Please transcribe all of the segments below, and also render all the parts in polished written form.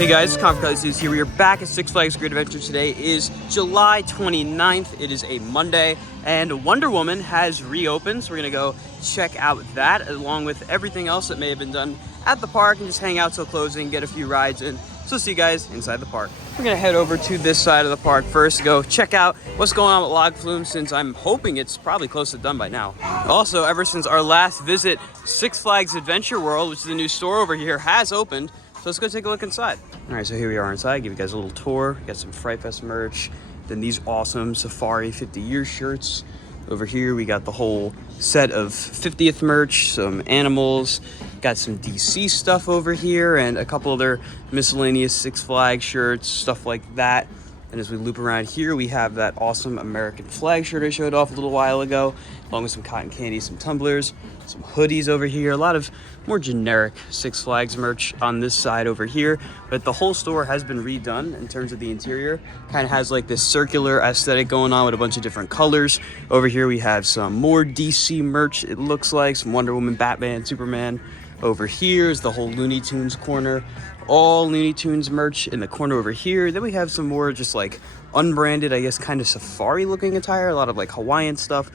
Hey guys, Comfort is here. We are back at Six Flags Great Adventure. Today is July 29th. It is a Monday, and Wonder Woman has reopened, so we're gonna go check out that along with everything else that may have been done at the park and just hang out till closing, get a few rides in. So see you guys inside the park. We're gonna head over to this side of the park first to go check out what's going on with Log Flume, since I'm hoping it's probably close to done by now. Also, ever since our last visit, Six Flags Adventure World, which is the new store over here, has opened. So let's go take a look inside. All right, so here we are inside. Give you guys a little tour. We got some Fright Fest merch. Then these awesome Safari 50-year shirts. Over here, we got the whole set of 50th merch, some animals. Got some DC stuff over here and a couple other miscellaneous Six Flags shirts, stuff like that. And as we loop around here, we have that awesome American flag shirt I showed off a little while ago, along with some cotton candy, some tumblers, some hoodies over here, a lot of more generic Six Flags merch on this side over here. But the whole store has been redone in terms of the interior. Kind of has like this circular aesthetic going on with a bunch of different colors. Over here we have some more DC merch, it looks like, some Wonder Woman, Batman, Superman. Over here is the whole Looney Tunes corner. All Looney Tunes merch in the corner over here. Then we have some more just like unbranded, I guess, kind of safari looking attire, a lot of like Hawaiian stuff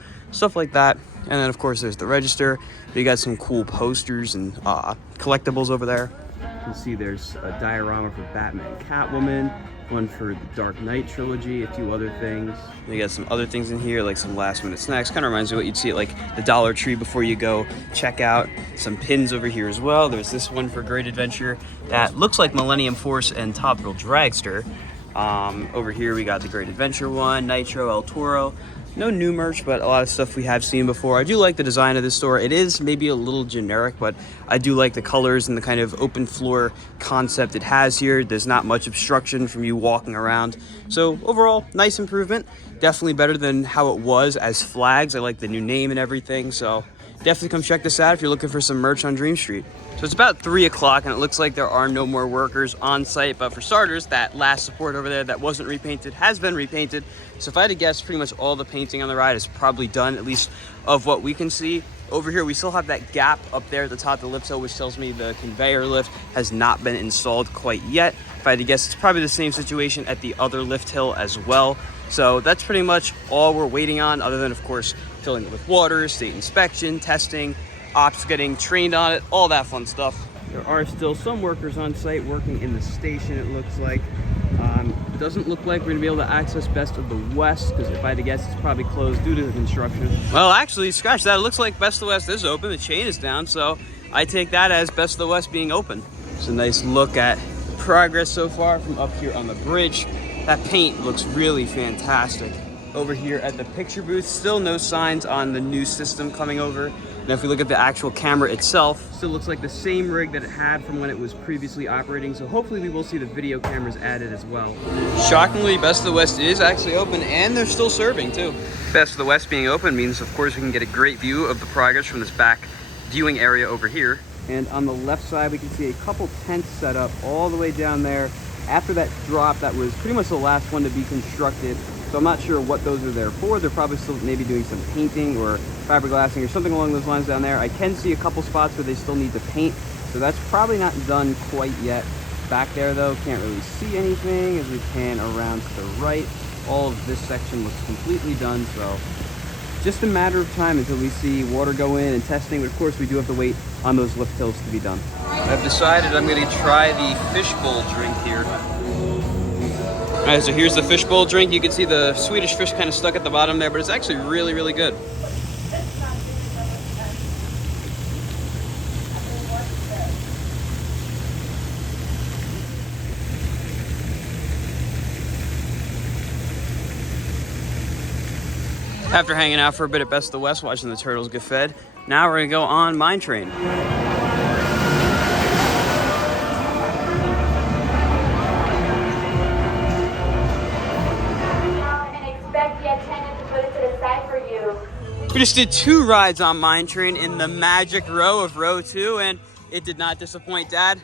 like that. And then of course there's the register. We got some cool posters and collectibles over there. You can see there's a diorama for Batman and Catwoman, one for the Dark Knight trilogy, a few other things. They got some other things in here, like some last minute snacks. Kind of reminds me of what you'd see at like the Dollar Tree before you go check out. Some pins over here as well. There's this one for Great Adventure that looks like Millennium Force and Top Thrill Dragster. Over here we got the Great Adventure one, Nitro, El Toro. No new merch, but a lot of stuff we have seen before. I do like the design of this store. It is maybe a little generic, but I do like the colors and the kind of open floor concept it has here. There's not much obstruction from you walking around. So overall, nice improvement. Definitely better than how it was as Flags. I like the new name and everything. So definitely come check this out if you're looking for some merch on Dream Street. So it's about 3 o'clock and it looks like there are no more workers on site. But for starters, that last support over there that wasn't repainted has been repainted. So if I had to guess, pretty much all the painting on the ride is probably done, at least of what we can see. Over here, we still have that gap up there at the top of the lift hill, which tells me the conveyor lift has not been installed quite yet. If I had to guess, it's probably the same situation at the other lift hill as well. So that's pretty much all we're waiting on, other than, of course, filling it with water, state inspection, testing, ops getting trained on it, all that fun stuff. There are still some workers on site working in the station, it looks like. It doesn't look like we're gonna be able to access Best of the West, because if I had to guess, it's probably closed due to the construction. Well, actually, scratch that. It looks like Best of the West is open. The chain is down, so I take that as Best of the West being open. It's a nice look at the progress so far from up here on the bridge. That paint looks really fantastic. Over here at the picture booth, still no signs on the new system coming over. Now, if we look at the actual camera itself, still looks like the same rig that it had from when it was previously operating. So hopefully we will see the video cameras added as well. Shockingly, Best of the West is actually open and they're still serving too. Best of the West being open means, of course, we can get a great view of the progress from this back viewing area over here. And on the left side, we can see a couple tents set up all the way down there. After that drop, that was pretty much the last one to be constructed. So I'm not sure what those are there for. They're probably still maybe doing some painting or fiberglassing or something along those lines down there. I can see a couple spots where they still need to paint, so that's probably not done quite yet. Back there though, can't really see anything as we pan around to the right. All of this section looks completely done, so just a matter of time until we see water go in and testing, but of course we do have to wait on those lift hills to be done. I've decided I'm going to try the fishbowl drink here. All right, so here's the fishbowl drink. You can see the Swedish fish kind of stuck at the bottom there, but it's actually really, really good. After hanging out for a bit at Best of the West, watching the turtles get fed, now we're gonna go on Mine Train. We just did 2 rides on Mine Train in the magic row of row 2, and it did not disappoint, Dad.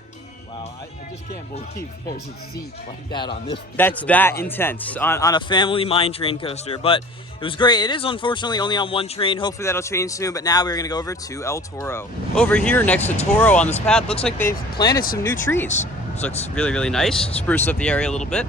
Wow, I just can't believe there's a seat like that on this. That's that ride. intense on a family Mine Train coaster, but it was great. It is unfortunately only on 1 train. Hopefully that'll change soon, but now we're gonna go over to El Toro. Over here next to Toro on this path, looks like they've planted some new trees. which looks really, really nice. Spruce up the area a little bit.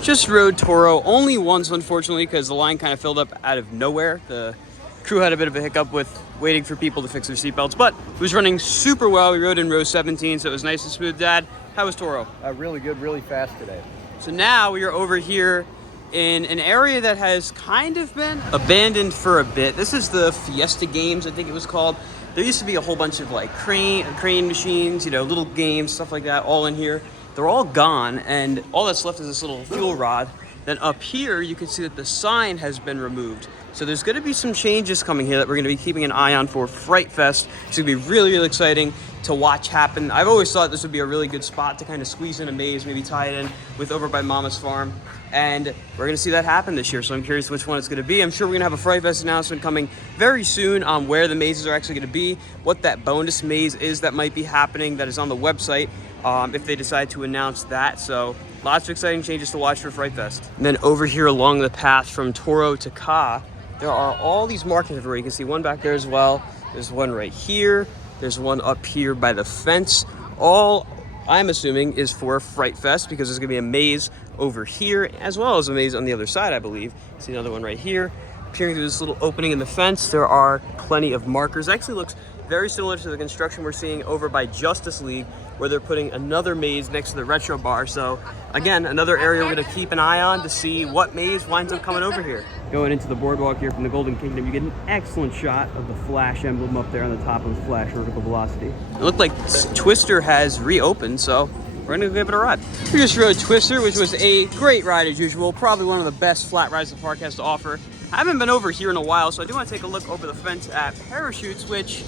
Just rode Toro only once, unfortunately, because the line kind of filled up out of nowhere. The crew had a bit of a hiccup with waiting for people to fix their seatbelts, but it was running super well. We rode in row 17, so it was nice and smooth. Dad, how was Toro? Really good, really fast today. So now we are over here in an area that has kind of been abandoned for a bit. This is the Fiesta Games, I think it was called. There used to be a whole bunch of like crane machines, you know, little games, stuff like that, all in here. They're all gone, and all that's left is this little fuel rod. Then up here, you can see that the sign has been removed. So there's gonna be some changes coming here that we're gonna be keeping an eye on for Fright Fest. It's gonna be really, really exciting to watch happen. I've always thought this would be a really good spot to kind of squeeze in a maze, maybe tie it in with over by Mama's Farm. And we're gonna see that happen this year, so I'm curious which one it's gonna be. I'm sure we're gonna have a Fright Fest announcement coming very soon on where the mazes are actually gonna be, what that bonus maze is that might be happening that is on the website, if they decide to announce that. So lots of exciting changes to watch for Fright Fest. And then over here along the path from Toro to Ka, there are all these markings everywhere. You can see one back there as well. There's one right here. There's one up here by the fence. All I'm assuming is for Fright Fest, because there's gonna be a maze over here as well as a maze on the other side, I believe. See another one right here. Peering through this little opening in the fence, there are plenty of markers. It actually looks very similar to the construction we're seeing over by Justice League, where they're putting another maze next to the retro bar. So again, another area we're gonna keep an eye on to see what maze winds up coming over here. Going into the boardwalk here from the Golden Kingdom, you get an excellent shot of the Flash emblem up there on the top of the Flash vertical velocity. It looked like Twister has reopened, so we're gonna give it a ride. We just rode Twister, which was a great ride as usual. Probably one of the best flat rides the park has to offer. I haven't been over here in a while, so I do want to take a look over the fence at parachutes, which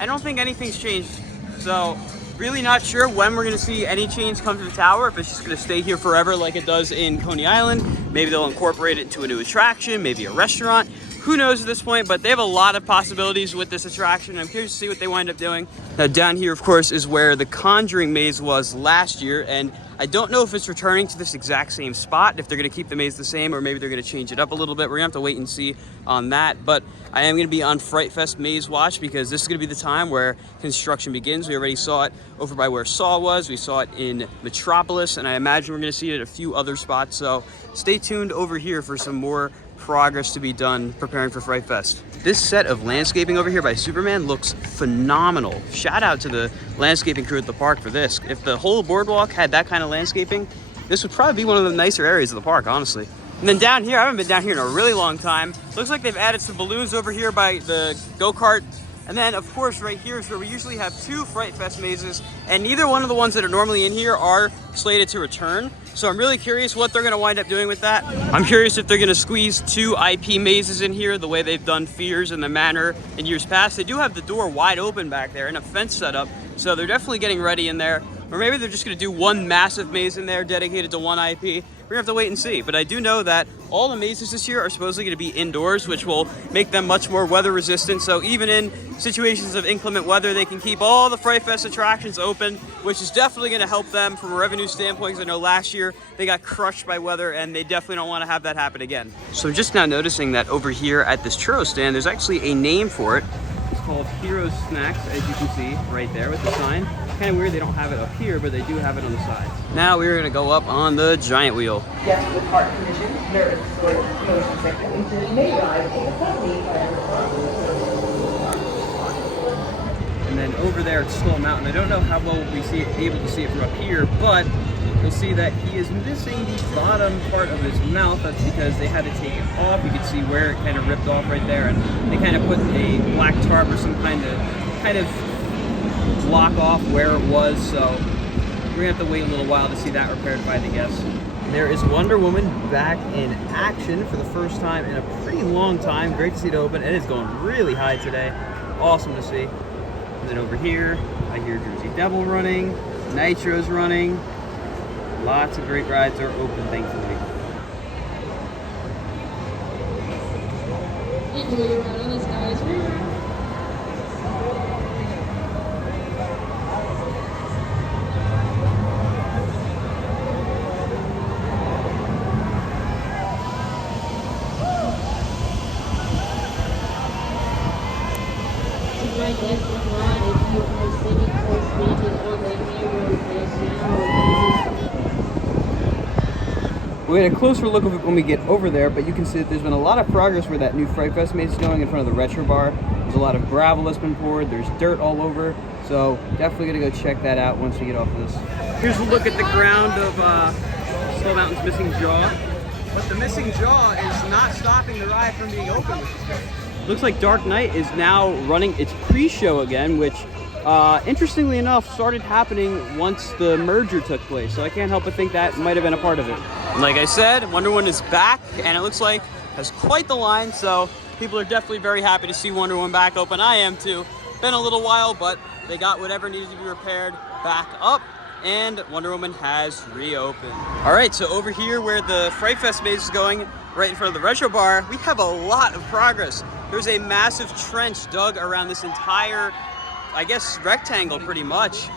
I don't think anything's changed. So really not sure when we're gonna see any change come to the tower, if it's just gonna stay here forever like it does in Coney Island. Maybe they'll incorporate it into a new attraction, maybe a restaurant. Who knows at this point, but they have a lot of possibilities with this attraction. I'm curious to see what they wind up doing. Now down here, of course, is where the Conjuring maze was last year, and I don't know if it's returning to this exact same spot, if they're gonna keep the maze the same, or maybe they're gonna change it up a little bit. We're gonna have to wait and see on that, but I am gonna be on Fright Fest Maze Watch, because this is gonna be the time where construction begins. We already saw it over by where Saw was, we saw it in Metropolis, and I imagine we're gonna see it at a few other spots, so stay tuned over here for some more progress to be done preparing for Fright Fest. This set of landscaping over here by Superman looks phenomenal. Shout out to the landscaping crew at the park for this. If the whole boardwalk had that kind of landscaping, this would probably be one of the nicer areas of the park, honestly. And then down here, I haven't been down here in a really long time. Looks like they've added some balloons over here by the go-kart. And then, of course, right here is where we usually have two Fright Fest mazes, and neither one of the ones that are normally in here are slated to return. So I'm really curious what they're gonna wind up doing with that. I'm curious if they're gonna squeeze two IP mazes in here the way they've done Fears and the Manor in years past. They do have the door wide open back there and a fence set up, so they're definitely getting ready in there. Or maybe they're just gonna do one massive maze in there dedicated to one IP. We're gonna have to wait and see, but I do know that all the mazes this year are supposedly gonna be indoors, which will make them much more weather resistant. So even in situations of inclement weather, they can keep all the Fright Fest attractions open, which is definitely gonna help them from a revenue standpoint, because I know last year they got crushed by weather, and they definitely don't wanna have that happen again. So I'm just now noticing that over here at this churro stand, there's actually a name for it. It's called Hero Snacks, as you can see right there with the sign. Kind of weird they don't have it up here, but they do have it on the sides. Now we're gonna go up on the giant wheel. Guests with heart conditions, nervous disorders, motion sickness may ride in a suddenly. And then over there it's still a mountain. I don't know how well we see it, able to see it from up here, but you'll see that he is missing the bottom part of his mouth. That's because they had to take it off. You can see where it kind of ripped off right there, and they kind of put a black tarp or some kind of block off where it was, so we're gonna have to wait a little while to see that repaired by the guests. There is Wonder Woman back in action for the first time in a pretty long time. Great to see it open. It is going really high today. Awesome to see. And then over here, I hear Jersey Devil running, Nitro's running. Lots of great rides are open, thankfully. Enjoy your ride on the Skies River. ride if you are sitting close seated on the hero face now. We had a closer look of it when we get over there, but you can see that there's been a lot of progress where that new Fright Fest maze is going in front of the retro bar. There's a lot of gravel that's been poured, there's dirt all over, so definitely gonna go check that out once we get off of this. Here's a look at the ground of Skull Mountain's Missing Jaw. But the Missing Jaw is not stopping the ride from being open, which is great. Looks like Dark Knight is now running its pre-show again, which interestingly enough started happening once the merger took place. So I can't help but think that might have been a part of it. Like I said, Wonder Woman is back, and it looks like has quite the line. So people are definitely very happy to see Wonder Woman back open. I am too. Been a little while, but they got whatever needed to be repaired back up, and Wonder Woman has reopened. All right, so over here where the Fright Fest maze is going, right in front of the retro bar, we have a lot of progress. There's a massive trench dug around this entire, I guess, rectangle pretty much.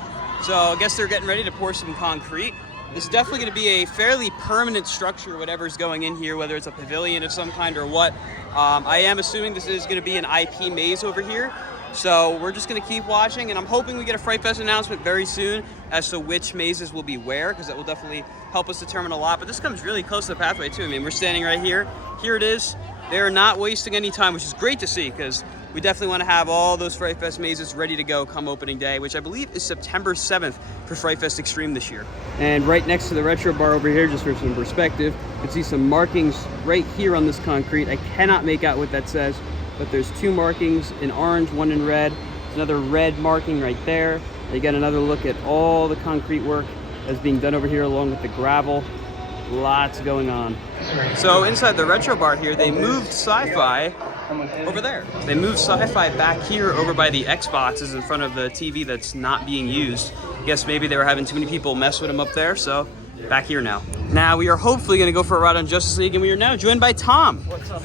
So I guess they're getting ready to pour some concrete. This is definitely going to be a fairly permanent structure, whatever's going in here, whether it's a pavilion of some kind or what. I am assuming this is going to be an IP maze over here. So we're just going to keep watching, and I'm hoping we get a Fright Fest announcement very soon as to which mazes will be where, because that will definitely help us determine a lot. But this comes really close to the pathway too. I mean, we're standing right here. Here it is. They're not wasting any time, which is great to see, because we definitely want to have all those Fright Fest mazes ready to go come opening day, which I believe is September 7th for Fright Fest Extreme this year. And right next to the retro bar over here, just for some perspective, you can see some markings right here on this concrete. I cannot make out what that says, but there's two markings in orange, one in red. There's another red marking right there. And you get another look at all the concrete work that's being done over here along with the gravel. Lots going on. So inside the retro bar here, they moved Sci-Fi over there. They moved Sci-Fi back here over by the Xboxes in front of the TV that's not being used. I guess maybe they were having too many people mess with him up there, so back here now. Now we are hopefully going to go for a ride on Justice League, and we are now joined by Tom. What's up?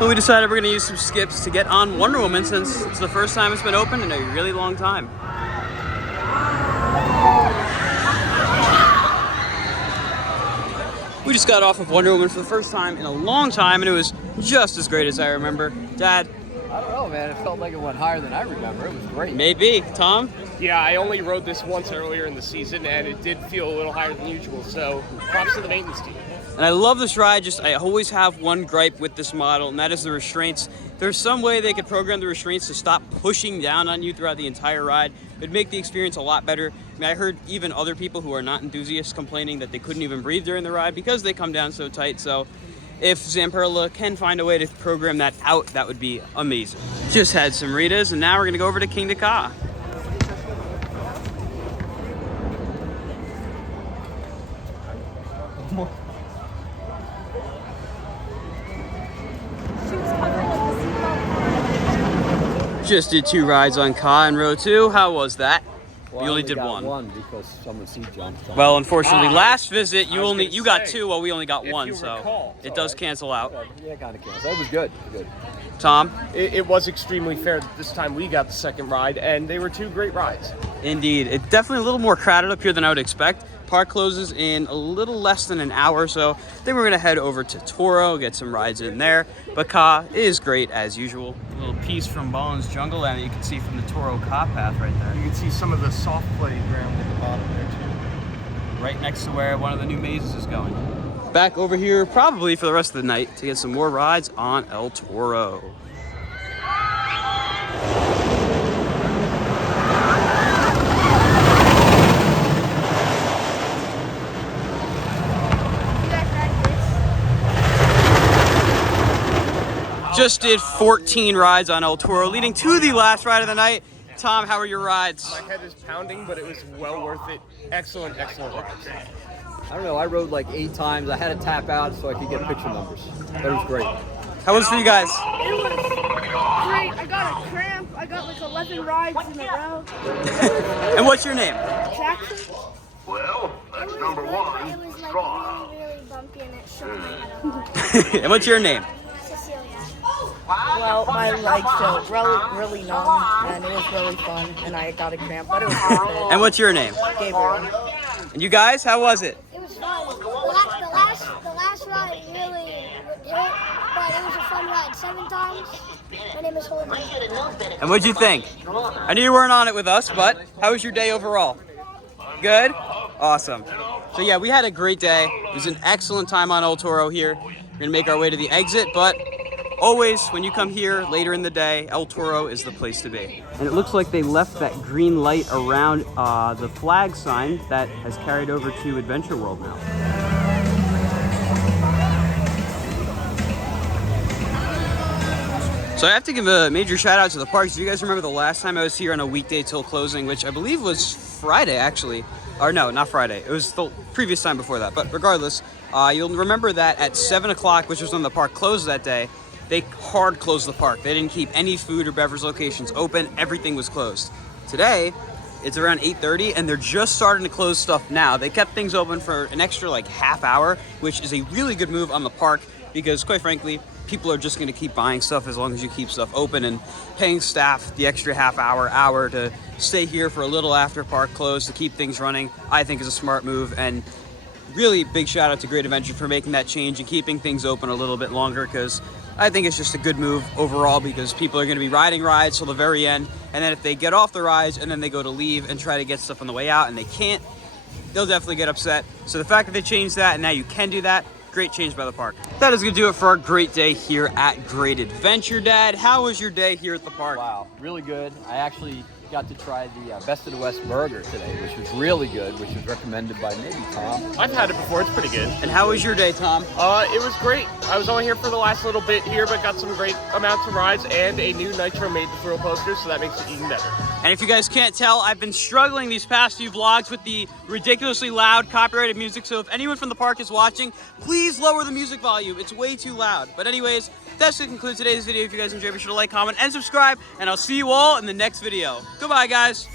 Well, we decided we're going to use some skips to get on Wonder Woman since it's the first time it's been open in a really long time. We just got off of Wonder Woman for the first time in a long time, and it was just as great as I remember. Dad? I don't know, man. It felt like it went higher than I remember. It was great. Maybe. Tom? Yeah, I only rode this once earlier in the season, and it did feel a little higher than usual, so props to the maintenance team. And I love this ride, just I always have one gripe with this model, and that is the restraints. There's some way they could program the restraints to stop pushing down on you throughout the entire ride. It'd make the experience a lot better. I mean, I heard even other people who are not enthusiasts complaining that they couldn't even breathe during the ride because they come down so tight. So if Zamperla can find a way to program that out, that would be amazing. Just had some Ritas, and now we're gonna go over to Kingda Ka. Just did 2 rides on Ka in row 2. How was that? Well, you only did got one. One because someone seat jumped. Well, unfortunately, last visit you got 2, while we only got 1, so recall, it does cancel out. Yeah, kind of canceled. It was good. Good. Tom? It was extremely fair that this time we got the second ride, and they were 2 great rides. Indeed. It's definitely a little more crowded up here than I would expect. Park closes in a little less than an hour, so then we're going to head over to Toro, get some rides in there. But Ka is great as usual. A little piece from Ballin's Jungle, and you can see from the Toro Ka path right there. You can see some of the soft play ground at the bottom there, too. Right next to where one of the new mazes is going. Back over here probably for the rest of the night to get some more rides on El Toro. Just did 14 rides on El Toro, leading to the last ride of the night. Tom, how are your rides? My head is pounding, but it was well worth it. Excellent, excellent rides. I don't know. I rode like 8 times. I had to tap out so I could get picture numbers. But it was great. How was it for you guys? It was great. I got a cramp. I got like 11 rides in a row. And what's your name? Jackson. Well, that's number 1. It was like Strong. really, really bumpy and it showed my head a lot. And what's your name? Cecilia. Well, my legs felt really numb, and it was really fun, and I got a cramp, but it was worth it. And what's your name? Gabriel. And you guys, how was it? It was fun. The last ride really hurt, but it was a fun ride 7 times. My name is Holden. And what'd you think? I knew you weren't on it with us, but how was your day overall? Good? Awesome. So yeah, we had a great day. It was an excellent time on El Toro here. We're gonna make our way to the exit, but always, when you come here later in the day, El Toro is the place to be. And it looks like they left that green light around the flag sign that has carried over to Adventure World now. So I have to give a major shout out to the parks. Do you guys remember the last time I was here on a weekday till closing, which I believe was Friday actually? Or no, not Friday. It was the previous time before that. But regardless, you'll remember that at 7 o'clock, which was when the park closed that day, they hard closed the park. They didn't keep any food or beverage locations open. Everything was closed. Today, it's around 8:30 and they're just starting to close stuff now. They kept things open for an extra like half hour, which is a really good move on the park because quite frankly, people are just gonna keep buying stuff as long as you keep stuff open, and paying staff the extra half hour to stay here for a little after park close to keep things running, I think is a smart move. And really big shout out to Great Adventure for making that change and keeping things open a little bit longer, because I think it's just a good move overall, because people are going to be riding rides till the very end, and then if they get off the rides and then they go to leave and try to get stuff on the way out and they can't, they'll definitely get upset. So the fact that they changed that and now you can do that, great change by the park. That is going to do it for our great day here at Great Adventure. Dad, how was your day here at the park? Wow, really good. I actually got to try the Best of the West burger today, which was really good, which was recommended by maybe Tom. I've had it before, it's pretty good. And how was your day, Tom? It was great. I was only here for the last little bit here, but got some great amounts of rides and a new Nitro Made to Thrill poster, so that makes it even better. And if you guys can't tell, I've been struggling these past few vlogs with the ridiculously loud copyrighted music, so if anyone from the park is watching, please lower the music volume. It's way too loud. But anyways, that's going to conclude today's video. If you guys enjoyed, be sure to like, comment, and subscribe, and I'll see you all in the next video. Goodbye, guys.